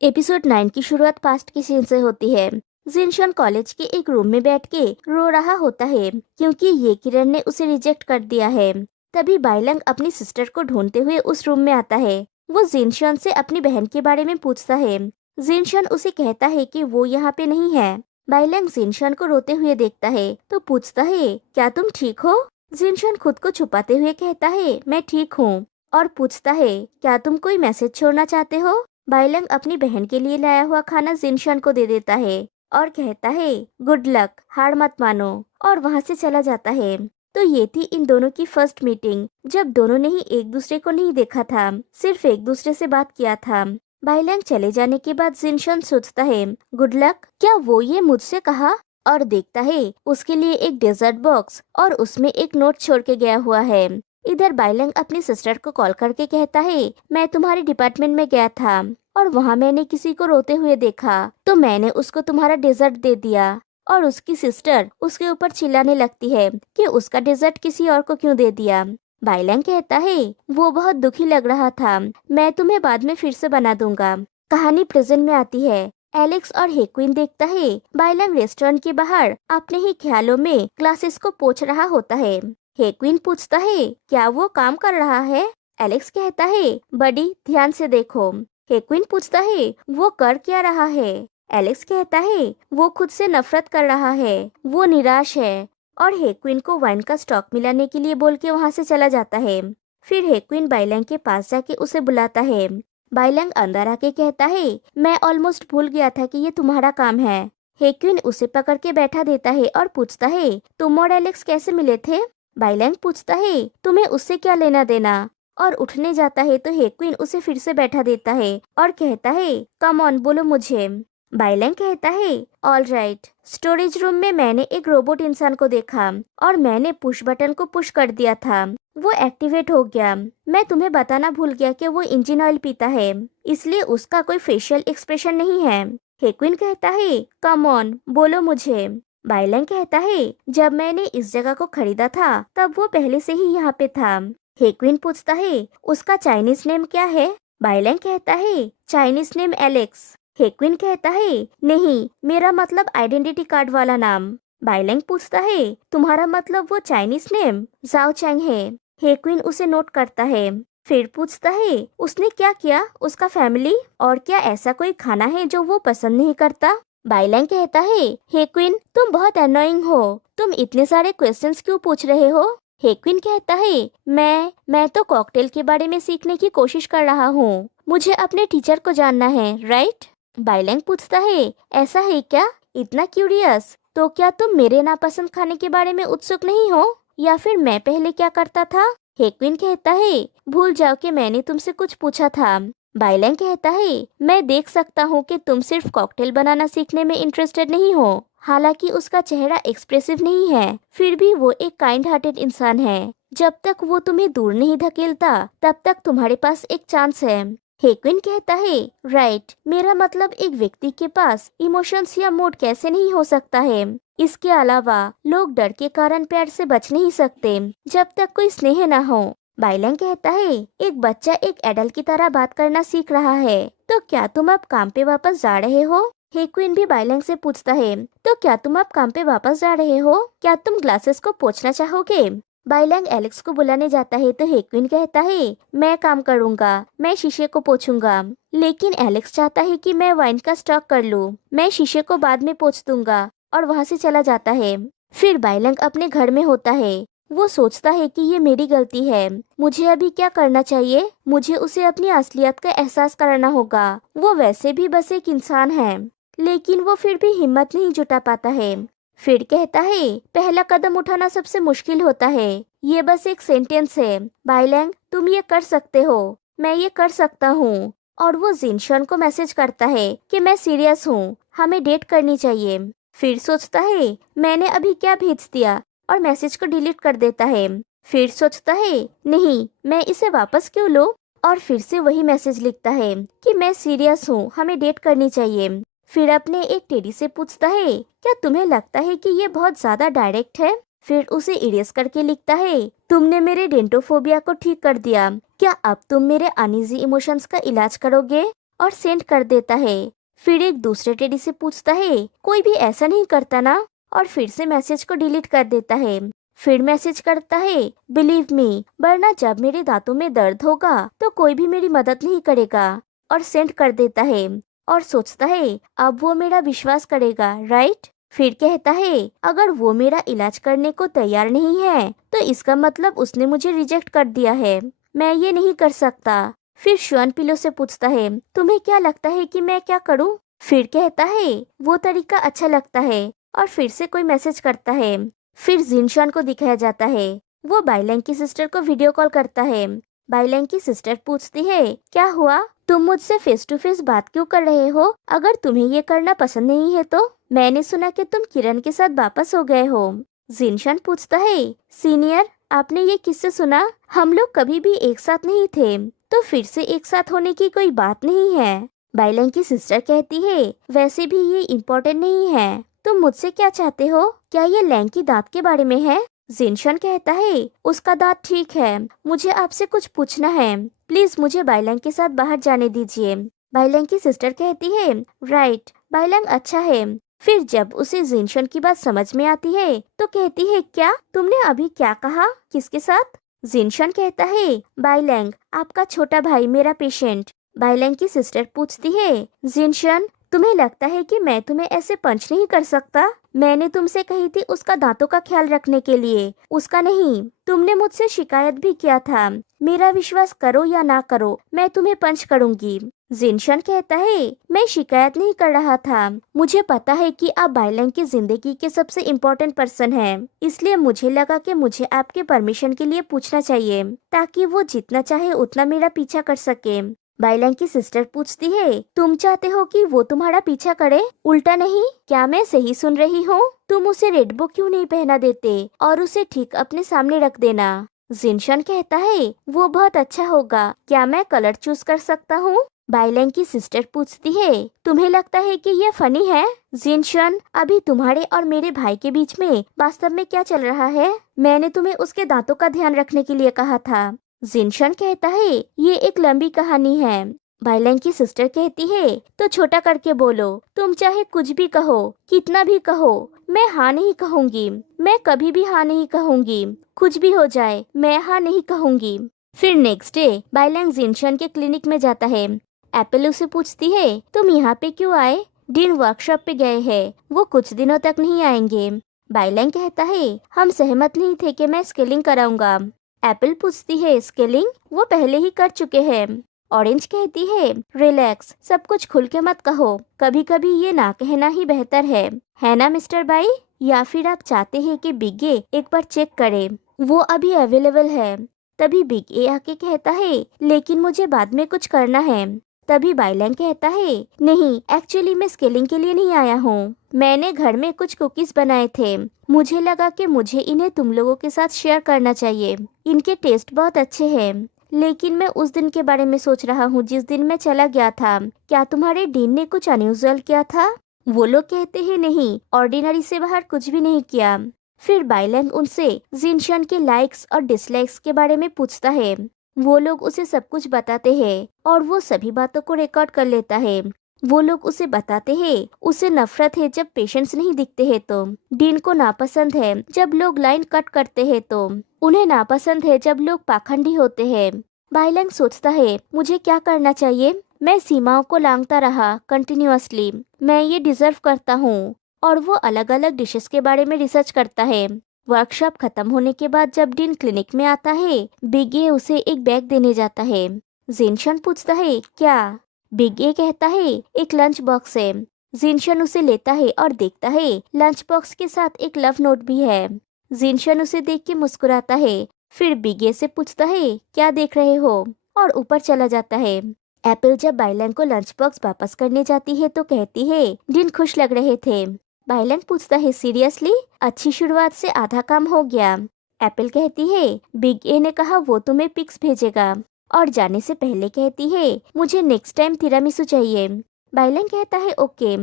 Episode 9 की शुरुआत past की सीन से होती है। जिनशन कॉलेज के एक रूम में बैठ के रो रहा होता है क्योंकि ये किरण ने उसे रिजेक्ट कर दिया है। तभी बाइलंग अपनी सिस्टर को ढूंढते हुए उस रूम में आता है। वो जिनशन से अपनी बहन के बारे में पूछता है। जिनशन उसे कहता है कि वो यहाँ पे नहीं है। बाइलंग जिनशन को रोते हुए देखता है तो पूछता है, क्या तुम ठीक हो? जिनशन खुद को छुपाते हुए कहता है, मैं ठीक हूँ, और पूछता है, क्या तुम कोई मैसेज छोड़ना चाहते हो? बाइलंग अपनी बहन के लिए लाया हुआ खाना जिनशन को दे देता है और कहता है, गुड लक, हार मत मानो, और वहाँ से चला जाता है। तो ये थी इन दोनों की फर्स्ट मीटिंग, जब दोनों ने ही एक दूसरे को नहीं देखा था, सिर्फ एक दूसरे से बात किया था। बाइलंग चले जाने के बाद जिनशन सोचता है, गुड लक, क्या वो ये मुझसे कहा? और देखता है उसके लिए एक डेजर्ट बॉक्स और उसमें एक नोट छोड़ के गया हुआ है। इधर बाइलंग अपनी सिस्टर को कॉल करके कहता है, मैं तुम्हारे डिपार्टमेंट में गया था और वहाँ मैंने किसी को रोते हुए देखा, तो मैंने उसको तुम्हारा डेजर्ट दे दिया। और उसकी सिस्टर उसके ऊपर चिल्लाने लगती है कि उसका डेजर्ट किसी और को क्यों दे दिया। बाइलंग कहता है, वो बहुत दुखी लग रहा था, मैं तुम्हें बाद में फिर से बना दूंगा। कहानी प्रेजेंट में आती है। एलेक्स और हेक्विन देखता है बाइलंग रेस्टोरेंट के बाहर अपने ही ख्यालों में ग्लासेस को पोंछ रहा होता है। हेक्विन पूछता है, क्या वो काम कर रहा है? एलेक्स कहता है, बडी, ध्यान से देखो। हेक्विन पूछता है, वो कर क्या रहा है? एलेक्स कहता है, वो खुद से नफरत कर रहा है, वो निराश है। और हेक्विन को वाइन का स्टॉक मिलाने के लिए बोल के वहाँ से चला जाता है। फिर हेक्विन बाइलंग के पास जाके उसे बुलाता है। बाइलंग अंदर आके कहता है, मैं ऑलमोस्ट भूल गया था कि ये तुम्हारा काम है। हेक्विन उसे पकड़ के बैठा देता है और पूछता है, तुम और एलेक्स कैसे मिले थे? बाइलैंग पूछता है, तुम्हें उससे क्या लेना देना? और उठने जाता है तो हेक्विन उसे फिर से बैठा देता है और कहता है, कम ऑन, बोलो मुझे। बाइलैंग कहता है, ऑल राइट, स्टोरेज रूम में मैंने एक रोबोट इंसान को देखा और मैंने पुश बटन को पुश कर दिया था, वो एक्टिवेट हो गया। मैं तुम्हें बताना भूल गया कि वो इंजन ऑयल पीता है, इसलिए उसका कोई फेशियल एक्सप्रेशन नहीं है। हेक्विन कहता है, कम ऑन, बोलो मुझे। बाइलैंग कहता है, जब मैंने इस जगह को खरीदा था तब वो पहले से ही यहाँ पे था। हेक्विन पूछता है, उसका चाइनीज नेम क्या है? बाइलैंग कहता है, चाइनीज नेम एलेक्स। हेक्विन कहता है, नहीं, मेरा मतलब आइडेंटिटी कार्ड वाला नाम। बाइलैंग पूछता है, तुम्हारा मतलब वो चाइनीज नेम जाओ चैंग है। हेक्विन उसे नोट करता है। फिर पूछता है, उसने क्या किया, उसका फैमिली, और क्या ऐसा कोई खाना है जो वो पसंद नहीं करता? बाइलैंग कहता है, हेक्विन, तुम बहुत अनोइंग हो, तुम इतने सारे क्वेश्चंस क्यों पूछ रहे हो? हेक्विन कहता है, मैं तो कॉकटेल के बारे में सीखने की कोशिश कर रहा हूँ, मुझे अपने टीचर को जानना है, राइट? बाइलैंग पूछता है, ऐसा है क्या? इतना क्यूरियस? तो क्या तुम मेरे नापसंद खाने के बारे में उत्सुक नहीं हो, या फिर मैं पहले क्या करता था? हेक्विन कहता है, भूल जाओ कि मैंने तुमसे कुछ पूछा था। बाइलैंग कहता है, मैं देख सकता हूँ कि तुम सिर्फ कॉकटेल बनाना सीखने में इंटरेस्टेड नहीं हो। हालांकि उसका चेहरा एक्सप्रेसिव नहीं है, फिर भी वो एक काइंड हार्टेड इंसान है। जब तक वो तुम्हें दूर नहीं धकेलता तब तक तुम्हारे पास एक चांस है। हेक्विन कहता है, राइट, मेरा मतलब एक व्यक्ति के पास इमोशंस या मूड कैसे नहीं हो सकता है। इसके अलावा लोग डर के कारण प्यार से बच नहीं सकते जब तक कोई स्नेह ना हो। बाइलैंग कहता है, एक बच्चा एक एडल्ट की तरह बात करना सीख रहा है, तो क्या तुम अब काम पे वापस जा रहे हो? हेक्विन भी बाइलैंग से पूछता है, तो क्या तुम अब काम पे वापस जा रहे हो? क्या तुम ग्लासेस को पोंछना चाहोगे? बाइलैंग एलेक्स को बुलाने जाता है तो हेक्विन कहता है, मैं काम करूँगा, मैं शीशे को पोंछूंगा। लेकिन एलेक्स चाहता है कि मैं वाइन का स्टॉक कर लूँ, मैं शीशे को बाद में पोंछ दूंगा, और वहाँ से चला जाता है। फिर बाइलैंग अपने घर में होता है। वो सोचता है कि ये मेरी गलती है, मुझे अभी क्या करना चाहिए? मुझे उसे अपनी असलियत का एहसास कराना होगा। वो वैसे भी बस एक इंसान है, लेकिन वो फिर भी हिम्मत नहीं जुटा पाता है। फिर कहता है, पहला कदम उठाना सबसे मुश्किल होता है, ये बस एक सेंटेंस है। बाइलैंग, तुम ये कर सकते हो, मैं ये कर सकता हूँ। और वो जिनशन को मैसेज करता है कि मैं सीरियस हूँ, हमें डेट करनी चाहिए। फिर सोचता है, मैंने अभी क्या भेज दिया, और मैसेज को डिलीट कर देता है। फिर सोचता है, नहीं, मैं इसे वापस क्यों लूं? और फिर से वही मैसेज लिखता है कि मैं सीरियस हूँ, हमें डेट करनी चाहिए। फिर अपने एक टेडी से पूछता है, क्या तुम्हें लगता है कि ये बहुत ज्यादा डायरेक्ट है? फिर उसे इरेज करके लिखता है, तुमने मेरे डेंटोफोबिया को ठीक कर दिया, क्या अब तुम मेरे अनईजी इमोशंस का इलाज करोगे? और सेंड कर देता है। फिर एक दूसरे टेडी से पूछता है कोई भी ऐसा नहीं करता ना, और फिर से मैसेज को डिलीट कर देता है। फिर मैसेज करता है बिलीव मी, वरना जब मेरे दांतों में दर्द होगा तो कोई भी मेरी मदद नहीं करेगा, और सेंड कर देता है। और सोचता है अब वो मेरा विश्वास करेगा, राइट। फिर कहता है अगर वो मेरा इलाज करने को तैयार नहीं है तो इसका मतलब उसने मुझे रिजेक्ट कर दिया है, मैं ये नहीं कर सकता। फिर श्वान पिलो से पूछता है तुम्हें क्या लगता है कि मैं क्या करूं? फिर कहता है वो तरीका अच्छा लगता है, और फिर से कोई मैसेज करता है। फिर जिनशान को दिखाया जाता है, वो बाइलैंग की सिस्टर को वीडियो कॉल करता है। बाइलैंग की सिस्टर पूछती है क्या हुआ, तुम मुझसे फेस टू फेस बात क्यों कर रहे हो? अगर तुम्हें ये करना पसंद नहीं है तो मैंने सुना कि तुम किरण के साथ वापस हो गए हो। जिनशान पूछता है सीनियर, आपने ये किससे सुना? हम लोग कभी भी एक साथ नहीं थे, तो फिर से एक साथ होने की कोई बात नहीं है। बाइलैंग की सिस्टर कहती है वैसे भी ये इम्पोर्टेंट नहीं है, तुम मुझसे क्या चाहते हो? क्या ये लैंग की दांत के बारे में है? जिनशान कहता है उसका दांत ठीक है, मुझे आपसे कुछ पूछना है, प्लीज मुझे बाइलैंग के साथ बाहर जाने दीजिए। बाइलैंग की सिस्टर कहती है राइट, बाइलैंग अच्छा है। फिर जब उसे जिनशान की बात समझ में आती है तो कहती है क्या तुमने अभी क्या कहा, किसके साथ? जिनशान कहता है बाइलैंग, आपका छोटा भाई, मेरा पेशेंट। बाइलैंग की सिस्टर पूछती है जिनशान, तुम्हें लगता है कि मैं तुम्हें ऐसे पंच नहीं कर सकता? मैंने तुमसे कही थी उसका दांतों का ख्याल रखने के लिए, उसका नहीं। तुमने मुझसे शिकायत भी किया था, मेरा विश्वास करो या ना करो मैं तुम्हें पंच करूंगी। जिनशान कहता है मैं शिकायत नहीं कर रहा था, मुझे पता है कि आप बाइलैंग की जिंदगी के सबसे इम्पोर्टेंट पर्सन हैं, इसलिए मुझे लगा कि मुझे आपके परमिशन के लिए पूछना चाहिए ताकि वो जितना चाहे उतना मेरा पीछा कर सके। बाइलैंग की सिस्टर पूछती है तुम चाहते हो कि वो तुम्हारा पीछा करे, उल्टा नहीं? क्या मैं सही सुन रही हूँ? तुम उसे रेड बुक क्यों नहीं पहना देते और उसे ठीक अपने सामने रख देना? जिनशान कहता है वो बहुत अच्छा होगा, क्या मैं कलर चूज कर सकता हूँ? बाइलैंग की सिस्टर पूछती है तुम्हें लगता है कि ये फनी है? जिनशान, अभी तुम्हारे और मेरे भाई के बीच में वास्तव में क्या चल रहा है? मैंने तुम्हें उसके दांतों का ध्यान रखने के लिए कहा था। जिनशान कहता है ये एक लंबी कहानी है। बाइलैंग की सिस्टर कहती है तो छोटा करके बोलो, तुम चाहे कुछ भी कहो, कितना भी कहो, मैं हाँ नहीं कहूँगी, मैं कभी भी हाँ नहीं कहूँगी, कुछ भी हो जाए मैं हाँ नहीं कहूँगी। फिर नेक्स्ट डे बाइलैंग जिनशान के क्लिनिक में जाता है। एप्पल उसे पूछती है तुम यहाँ पे क्यों आए? डीन वर्कशॉप पे गए हैं, वो कुछ दिनों तक नहीं आएंगे। बाइलैंग कहता है हम सहमत नहीं थे कि मैं स्केलिंग कराऊंगा। एप्पल पूछती है स्केलिंग, वो पहले ही कर चुके हैं। ऑरेंज कहती है रिलैक्स, सब कुछ खुल के मत कहो, कभी कभी ये ना कहना ही बेहतर है ना मिस्टर बाई? या फिर आप चाहते हैं कि बिग ए एक बार चेक करे, वो अभी अवेलेबल है। तभी बिग ए आके कहता है लेकिन मुझे बाद में कुछ करना है। तभी बाइलैंग कहता है नहीं, एक्चुअली मैं स्केलिंग के लिए नहीं आया हूँ, मैंने घर में कुछ कुकीज बनाए थे, मुझे लगा कि मुझे इन्हें तुम लोगों के साथ शेयर करना चाहिए, इनके टेस्ट बहुत अच्छे हैं। लेकिन मैं उस दिन के बारे में सोच रहा हूँ जिस दिन मैं चला गया था, क्या तुम्हारे डीन ने कुछ अनयूजुअल किया था? वो लोग कहते हैं नहीं, ऑर्डिनरी से बाहर कुछ भी नहीं किया। फिर बाइलैंग उनसे जिनशान के लाइक्स और डिसलाइक्स के बारे में पूछता है। वो लोग उसे सब कुछ बताते हैं और वो सभी बातों को रिकॉर्ड कर लेता है। वो लोग उसे बताते हैं उसे नफरत है जब पेशेंट्स नहीं दिखते हैं, तो डीन को नापसंद है जब लोग लाइन कट करते हैं, तो उन्हें नापसंद है जब लोग पाखंडी होते हैं। बाइलैंग सोचता है मुझे क्या करना चाहिए? मैं सीमाओं को लांघता रहा कंटिन्यूअसली, मैं ये डिजर्व करता हूँ। और वो अलग अलग डिशेस के बारे में रिसर्च करता है। वर्कशॉप खत्म होने के बाद जब डीन क्लिनिक में आता है, बिग ए उसे एक बैग देने जाता है। जिनशान पूछता है क्या? बिग ए कहता है एक लंच बॉक्स है। जिनशान उसे लेता है और देखता है लंच बॉक्स के साथ एक लव नोट भी है। जिनशान उसे देख के मुस्कुराता है। फिर बिग ए से पूछता है क्या देख रहे हो, और ऊपर चला जाता है। एप्पल जब बाइलैंग को लंच बॉक्स वापस करने जाती है तो कहती है डीन खुश लग रहे थे। बाइलैंग पूछता है सीरियसली? अच्छी शुरुआत से आधा काम हो गया। एप्पल कहती है बिग ए ने कहा वो तुम्हें पिक्स भेजेगा, और जाने से पहले कहती है मुझे नेक्स्ट टाइम तिरामिसू चाहिए। बाइलैंग कहता है ओके।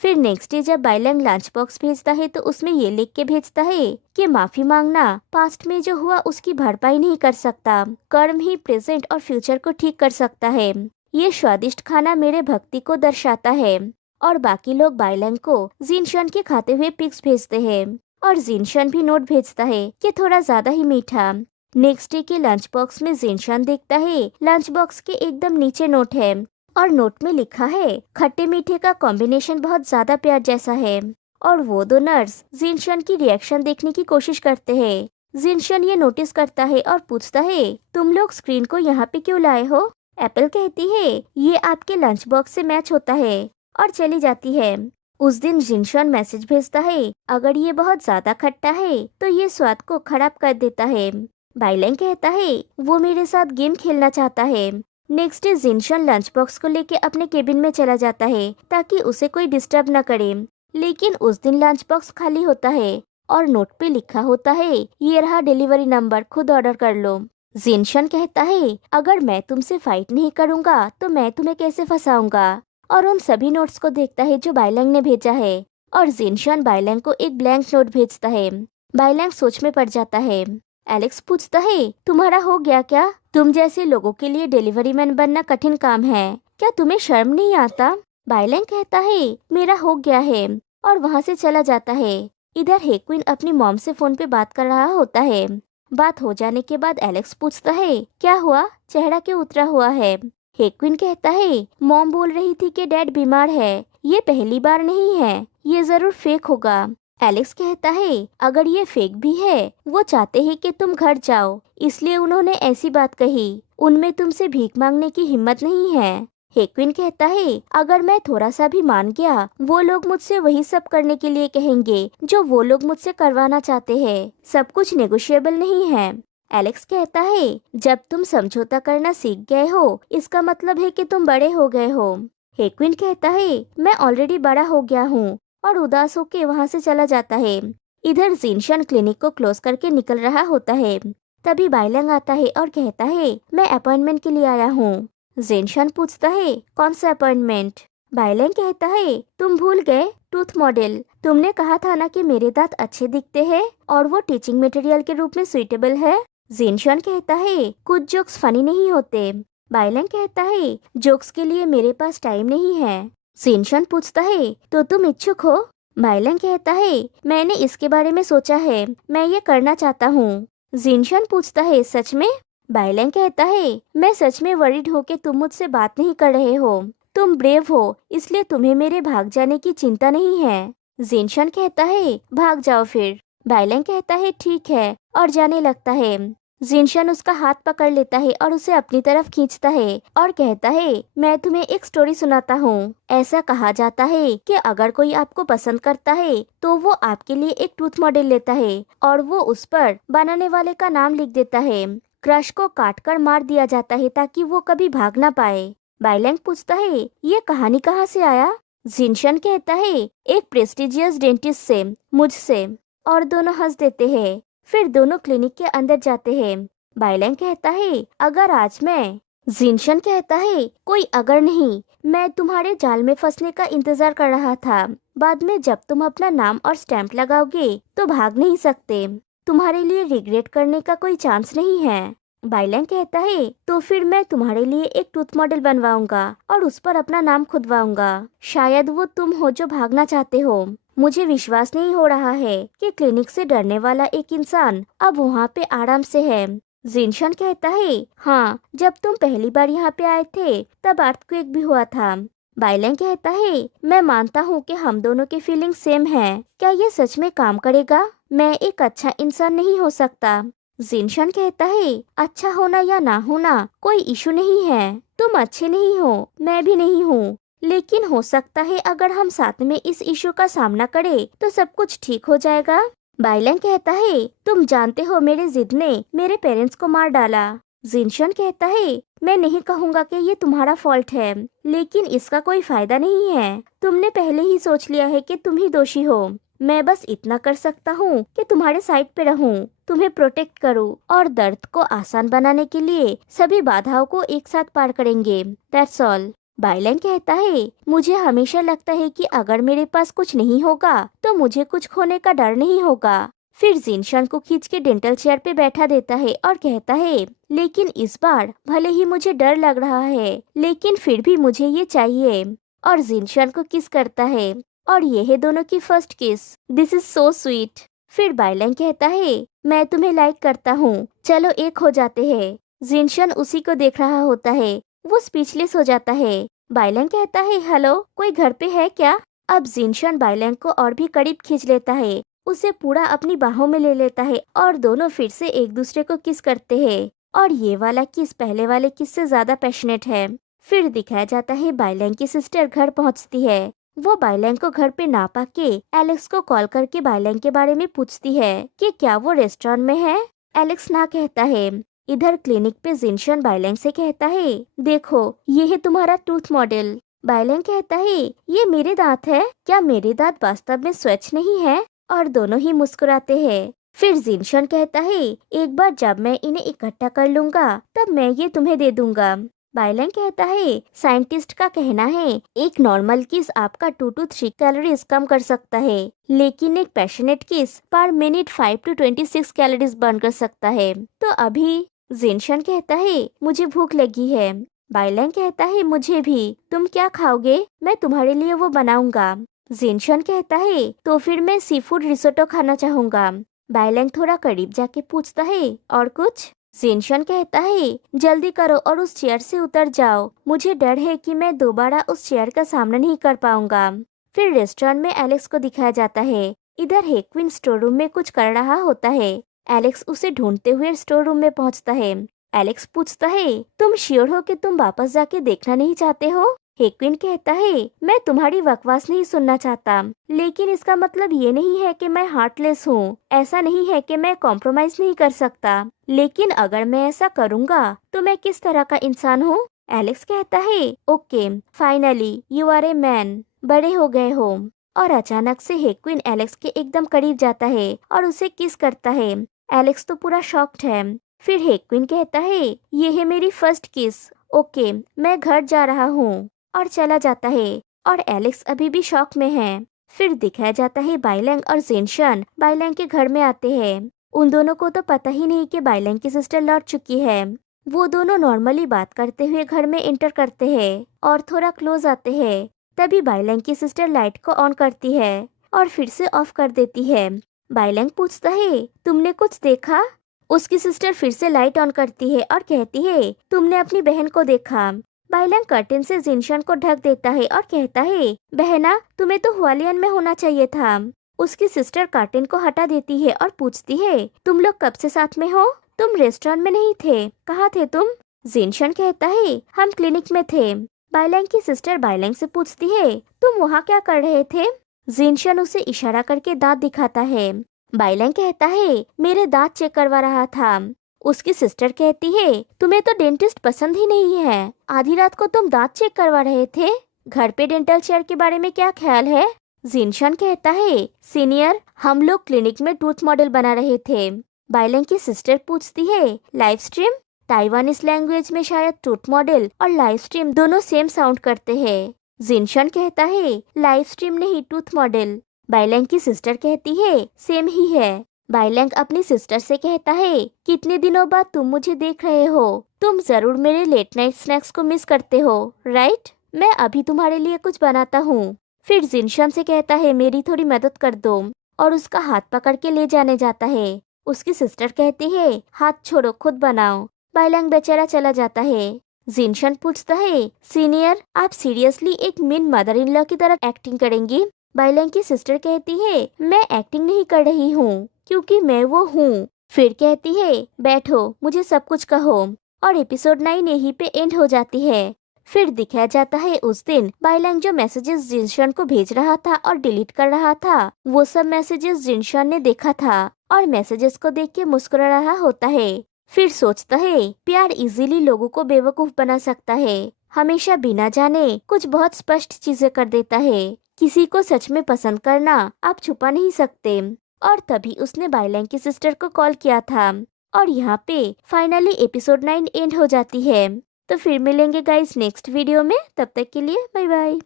फिर नेक्स्ट डे जब बाइलैंग लंच बॉक्स भेजता है तो उसमें ये लिख के भेजता है कि माफी मांगना पास्ट में जो हुआ उसकी भरपाई नहीं कर सकता, कर्म ही प्रेजेंट और फ्यूचर को ठीक कर सकता है। ये स्वादिष्ट खाना मेरे भक्ति को दर्शाता है। और बाकी लोग बाइलैंग को जिनशन के खाते हुए पिक्स भेजते हैं और जिनशन भी नोट भेजता है कि थोड़ा ज्यादा ही मीठा। नेक्स्ट डे के लंच बॉक्स में जिनशन देखता है लंच बॉक्स के एकदम नीचे नोट है और नोट में लिखा है खट्टे मीठे का कॉम्बिनेशन बहुत ज्यादा प्यार जैसा है। और वो दो नर्स जिनशन की रिएक्शन देखने की कोशिश करते हैं। जिनशन ये नोटिस करता है और पूछता है तुम लोग स्क्रीन को यहाँ पे क्यों लाए हो। एप्पल कहती है ये आपके लंच बॉक्स से मैच होता है और चली जाती है। उस दिन जिनशन मैसेज भेजता है अगर ये बहुत ज्यादा खट्टा है तो ये स्वाद को खराब कर देता है। बाइलैंग कहता है वो मेरे साथ गेम खेलना चाहता है। नेक्स्ट डे जिनशन लंच बॉक्स को लेके अपने केबिन में चला जाता है ताकि उसे कोई डिस्टर्ब न करे। लेकिन उस दिन लंच बॉक्स खाली होता है और नोट पे लिखा होता है ये रहा डिलीवरी नंबर, खुद ऑर्डर कर लो। जिनशन कहता है अगर मैं तुमसे फाइट नहीं करूँगा तो मैं तुम्हें कैसे फंसाऊंगा। और उन सभी नोट्स को देखता है जो बाइलैंग ने भेजा है और जिनशन बाइलैंग को एक ब्लैंक नोट भेजता है। बाइलैंग सोच में पड़ जाता है। एलेक्स पूछता है तुम्हारा हो गया क्या? तुम जैसे लोगों के लिए डिलीवरी मैन बनना कठिन काम है, क्या तुम्हें शर्म नहीं आता? बाइलैंग कहता है मेरा हो गया है और वहाँ से चला जाता है। इधर हेक्विन अपनी मॉम से फोन पे बात कर रहा होता है। बात हो जाने के बाद एलेक्स पूछता है क्या हुआ, चेहरा क्यों उतरा हुआ है? हेक्विन कहता है मॉम बोल रही थी कि डैड बीमार है, ये पहली बार नहीं है, ये जरूर फेक होगा। एलेक्स कहता है अगर ये फेक भी है वो चाहते हैं कि तुम घर जाओ, इसलिए उन्होंने ऐसी बात कही, उनमें तुमसे भीख मांगने की हिम्मत नहीं है। हेक्विन कहता है अगर मैं थोड़ा सा भी मान गया वो लोग मुझसे वही सब करने के लिए कहेंगे जो वो लोग मुझसे करवाना चाहते हैं, सब कुछ नेगोशिएबल नहीं है। एलेक्स कहता है जब तुम समझौता करना सीख गए हो इसका मतलब है कि तुम बड़े हो गए हो। हेक्विन कहता है मैं ऑलरेडी बड़ा हो गया हूँ और उदास होके वहाँ से चला जाता है। इधर जिनशन क्लिनिक को क्लोज करके निकल रहा होता है। तभी बाइलैंग आता है और कहता है मैं अपॉइंटमेंट के लिए आया हूँ। जिनशन पूछता है कौन सा अपॉइंटमेंट? बाइलैंग कहता है तुम भूल गए, टूथ मॉडल। तुमने कहा था ना कि मेरे दांत अच्छे दिखते हैं और वो टीचिंग मटेरियल के रूप में सुइटेबल है। जिनशन कहता है कुछ जोक्स फनी नहीं होते। बाइलैंग कहता है जोक्स के लिए मेरे पास टाइम नहीं है। जिनशन पूछता है तो तुम इच्छुक हो? बाइलैंग कहता है मैंने इसके बारे में सोचा है, मैं ये करना चाहता हूँ। जिनशन पूछता है सच में? बाइलैंग कहता है मैं सच में वरीड हो कि तुम मुझसे बात नहीं कर रहे हो, तुम ब्रेव हो इसलिए तुम्हें मेरे भाग जाने की चिंता नहीं है। जिनशन कहता है भाग जाओ फिर। बाइलैंग कहता है ठीक है और जाने लगता है। जिनशन उसका हाथ पकड़ लेता है और उसे अपनी तरफ खींचता है और कहता है मैं तुम्हें एक स्टोरी सुनाता हूँ। ऐसा कहा जाता है कि अगर कोई आपको पसंद करता है तो वो आपके लिए एक टूथ मॉडल लेता है और वो उस पर बनाने वाले का नाम लिख देता है। क्रश को काटकर मार दिया जाता है ताकि वो कभी भाग ना पाए। बाइलैंग पूछता है ये कहानी कहाँ से आया? जिनशन कहता है एक प्रेस्टिजियस डेंटिस्ट से, मुझसे। और दोनों हंस देते हैं। फिर दोनों क्लिनिक के अंदर जाते हैं। बाइलैंग कहता है अगर आज मैं। जिनशन कहता है कोई अगर नहीं, मैं तुम्हारे जाल में फंसने का इंतजार कर रहा था। बाद में जब तुम अपना नाम और स्टैंप लगाओगे तो भाग नहीं सकते, तुम्हारे लिए रिग्रेट करने का कोई चांस नहीं है। बाइलैंग कहता है तो फिर मैं तुम्हारे लिए एक टूथ मॉडल बनवाऊंगा और उस पर अपना नाम खुदवाऊंगा। शायद वो तुम हो जो भागना चाहते हो। मुझे विश्वास नहीं हो रहा है कि क्लिनिक से डरने वाला एक इंसान अब वहाँ पे आराम से है। जिनशन कहता है हाँ, जब तुम पहली बार यहाँ पे आए थे तब अर्थक्वेक भी हुआ था। बाइलैंग कहता है मैं मानता हूँ कि हम दोनों की फीलिंग सेम है, क्या ये सच में काम करेगा? मैं एक अच्छा इंसान नहीं हो सकता। जिनशन कहता है अच्छा होना या ना होना कोई इशू नहीं है, तुम अच्छे नहीं हो, मैं भी नहीं हूँ, लेकिन हो सकता है अगर हम साथ में इस इशू का सामना करें तो सब कुछ ठीक हो जाएगा। बाइलैंग कहता है तुम जानते हो मेरे जिद ने मेरे पेरेंट्स को मार डाला। जिनशन कहता है मैं नहीं कहूँगा कि ये तुम्हारा फॉल्ट है, लेकिन इसका कोई फायदा नहीं है, तुमने पहले ही सोच लिया है कि तुम ही दोषी हो। मैं बस इतना कर सकता हूँ कि तुम्हारे साइड पे रहूँ, तुम्हें प्रोटेक्ट करूँ और दर्द को आसान बनाने के लिए सभी बाधाओं को एक साथ पार करेंगे। That's all. बाइलैंग कहता है मुझे हमेशा लगता है कि अगर मेरे पास कुछ नहीं होगा तो मुझे कुछ खोने का डर नहीं होगा। फिर जिनशान को खींच के डेंटल चेयर पे बैठा देता है और कहता है, लेकिन इस बार भले ही मुझे डर लग रहा है, लेकिन फिर भी मुझे ये चाहिए। और जिनशान को किस करता है और ये है दोनों की फर्स्ट किस। This is so sweet. फिर बाइलैंग कहता है, मैं तुम्हें लाइक करता हूँ, चलो एक हो जाते हैं। जिनशान उसी को देख रहा होता है, वो स्पीचलेस हो जाता है। बाइलैंग कहता है, हेलो, कोई घर पे है क्या? अब जिनशान बाइलैंग को और भी करीब खींच लेता है, उसे पूरा अपनी बाहों में ले लेता है और दोनों फिर से एक दूसरे को किस करते हैं। और ये वाला किस पहले वाले किस से ज्यादा पैशनेट है। फिर दिखाया जाता है बाइलैंग की सिस्टर घर पहुंचती है। वो बाइलैंग को घर पे ना पाके एलेक्स को कॉल करके बाइलैंग के बारे में पूछती है कि क्या वो रेस्टोरेंट में है। एलेक्स ना कहता है। इधर क्लिनिक पे जिनशान बाइलैंग से कहता है, देखो ये है तुम्हारा टूथ मॉडल। बाइलैंग कहता है, ये मेरे दांत है, क्या मेरे दांत वास्तव में स्वच्छ नहीं है? और दोनों ही मुस्कुराते हैं। फिर जिनशान कहता है, एक बार जब मैं इन्हें इकट्ठा कर लूंगा तब मैं ये तुम्हें दे दूंगा। बाइलैंग कहता है, साइंटिस्ट का कहना है एक नॉर्मल किस आपका 2 to 3 कैलोरीज कम कर सकता है, लेकिन एक पैशनेट किस पर मिनट 5 to 26 कैलोरीज बर्न कर सकता है। तो अभी जिनशान कहता है, मुझे भूख लगी है। बाइलैंग कहता है, मुझे भी। तुम क्या खाओगे? मैं तुम्हारे लिए वो बनाऊंगा। जिनशान कहता है, तो फिर मैं सी फूड रिसोटो खाना चाहूंगा। बाइलैंग थोड़ा करीब जाके पूछता है, और कुछ? जिनशान कहता है, जल्दी करो और उस चेयर से उतर जाओ, मुझे डर है कि मैं दोबारा उस चेयर का सामना नहीं कर पाऊंगा। फिर रेस्टोरेंट में एलेक्स को दिखाया जाता है। इधर हेक्विन स्टोर रूम में कुछ कर रहा होता है। एलेक्स उसे ढूंढते हुए स्टोर रूम में पहुंचता है। एलेक्स पूछता है, तुम श्योर हो कि तुम वापस जाके देखना नहीं चाहते हो? हेक्विन कहता है, मैं तुम्हारी बकवास नहीं सुनना चाहता, लेकिन इसका मतलब ये नहीं है कि मैं हार्टलेस हूँ। ऐसा नहीं है कि मैं कॉम्प्रोमाइज नहीं कर सकता, लेकिन अगर मैं ऐसा करूँगा तो मैं किस तरह का इंसान हूँ? एलेक्स कहता है, okay, finally you are a man, बड़े हो गए हो। और अचानक से हेक्विन एलेक्स के एकदम करीब जाता है और उसे किस करता है। एलेक्स तो पूरा शॉक्ड है। फिर हेक्विन कहता है, ये है मेरी फर्स्ट किस, ओके, मैं घर जा रहा हूँ, और चला जाता है। और एलेक्स अभी भी शॉक में है। फिर दिखाया जाता है बाइलैंग और जिनशान बाइलैंग के घर में आते हैं। उन दोनों को तो पता ही नहीं कि बाइलैंग की सिस्टर लौट चुकी है। वो दोनों नॉर्मली बात करते हुए घर में एंटर करते हैं और थोड़ा क्लोज आते हैं। तभी बाइलैंग की सिस्टर लाइट को ऑन करती है और फिर से ऑफ कर देती है। बाइलैंग पूछता है, तुमने कुछ देखा? उसकी सिस्टर फिर से लाइट ऑन करती है और कहती है, तुमने अपनी बहन को देखा? बाइलैंग कर्टेन से जिनशान को ढक देता है और कहता है, बहना, तुम्हें तो हुआलियन में होना चाहिए था। उसकी सिस्टर कर्टेन को हटा देती है और पूछती है, तुम लोग कब से साथ में हो? तुम रेस्टोरेंट में नहीं थे, कहाँ थे तुम? जिनशान कहता है, हम क्लिनिक में थे। बाइलैंग की सिस्टर बाइलैंग से पूछती है, तुम वहाँ क्या कर रहे थे? जिनशान उसे इशारा करके दांत दिखाता है। बाइलैंग कहता है, मेरे दांत चेक करवा रहा था। उसकी सिस्टर कहती है, तुम्हें तो डेंटिस्ट पसंद ही नहीं है, आधी रात को तुम दांत चेक करवा रहे थे। घर पे डेंटल चेयर के बारे में क्या ख्याल है? जिनशान कहता है, सीनियर, हम लोग क्लिनिक में टूथ मॉडल बना रहे थे। बाइलैंग की सिस्टर पूछती है, लाइव स्ट्रीम? ताइवानीज लैंग्वेज में शायद टूथ मॉडल और लाइव स्ट्रीम दोनों सेम साउंड करते हैं। जिनशान कहता है, लाइव स्ट्रीम नहीं, टूथ मॉडल। बाइलैंग की सिस्टर कहती है, सेम ही है। बाइलैंग अपनी सिस्टर से कहता है, कितने दिनों बाद तुम मुझे देख रहे हो? तुम जरूर मेरे लेट नाइट स्नैक्स को मिस करते हो, राइट? मैं अभी तुम्हारे लिए कुछ बनाता हूँ। फिर जिनशान से कहता है, मेरी थोड़ी मदद कर दो, और उसका हाथ पकड़ के ले जाने जाता है। उसकी सिस्टर कहती है, हाथ छोड़ो, खुद बनाओ। बाइलैंग बेचारा चला जाता है। जिनशान पूछता है, सीनियर, आप सीरियसली एक मीन मदर इन लॉ की तरह एक्टिंग करेंगी? बाइलैंग की सिस्टर कहती है, मैं एक्टिंग नहीं कर रही हूँ, क्योंकि मैं वो हूँ। फिर कहती है, बैठो, मुझे सब कुछ कहो। और एपिसोड 9 यहीं पे एंड हो जाती है। फिर दिखाया जाता है उस दिन बाइलैंग जो मैसेजेस जिनशान को भेज रहा था और डिलीट कर रहा था, वो सब मैसेजेस जिनशान ने देखा था और मैसेजेस को देख के मुस्कुरा रहा होता है। फिर सोचता है, प्यार इजीली लोगों को बेवकूफ बना सकता है, हमेशा बिना जाने कुछ बहुत स्पष्ट चीजें कर देता है। किसी को सच में पसंद करना आप छुपा नहीं सकते। और तभी उसने बाइलैंग की सिस्टर को कॉल किया था। और यहाँ पे फाइनली एपिसोड 9 एंड हो जाती है। तो फिर मिलेंगे गाइस नेक्स्ट वीडियो में, तब तक के लिए बाय बाय।